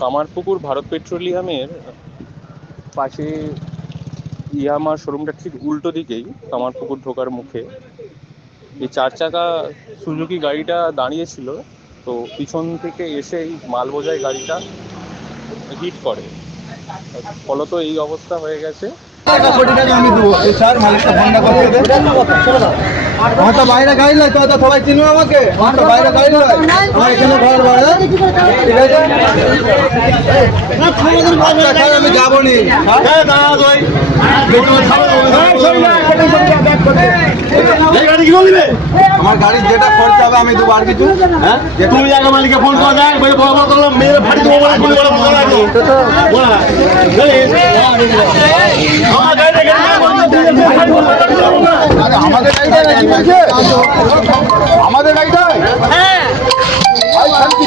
কামারপুকুর ভারত পেট্রোলিয়ামের পাশে ইয়ামার শোরুমটা ঠিক উল্টো দিকেই কামারপুকুর ঢোকার মুখে। এই চার চাকা সুজুকি গাড়িটা দাঁড়িয়েছিল, তো পিছন থেকে এসে এই মাল বোঝাই গাড়িটা হিট করে। ফলত এই অবস্থা হয়ে গেছে। বাইরে গাড়ি নয় তো সবাই চিনবে আমাকে। আমার বাইরে গাড়ি নয়। আমার এখানে আমি যাব নি হ্যাঁ দাঁড়া ভাই। আমার গাড়ি যেটা খরচা হবে আমি দেবো আর কিছু হ্যাঁ? তুমি আগে মালিককে ফোন করে দেখ বলে বড় বড় করলাম মেয়ের ফাটি দেবো বলে রাখো আমাদের গাড়িটা আমাদের গাড়িটা হ্যাঁ। ভাই শান্তি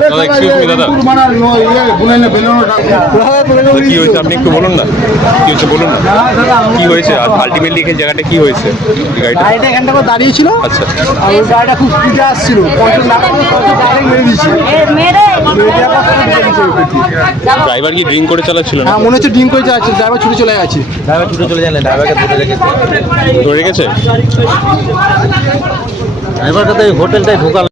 দাদা এক্সকিউজ মি দাদা। কি হয়েছে আপনি একটু বলুন না। কি হয়েছে বলুন না। কি হয়েছে? আলটিমেটলি এখানে জায়গাটা কি হয়েছে? গাড়িটা? গাড়িটা এখানটা করে দাঁড়িয়েছিল। আচ্ছা। আর ওই গাড়িটা খুব স্পিডে আসছিল। কন্ট্রোল না করে ডাইরেক্ট মেরে দিয়েছে। ড্রাইভার কি ড্রিঙ্ক করে চালাচ্ছিল না হ্যাঁ মনে হচ্ছে ডিম করে যাচ্ছে ড্রাইভার ছুটে চলে গেছে ড্রাইভার ছুটে চলে ড্রাইভারকে ধরে রেখেছে। ধরে গেছে ড্রাইভারকে তো এই হোটেলটায় ঢোকাল।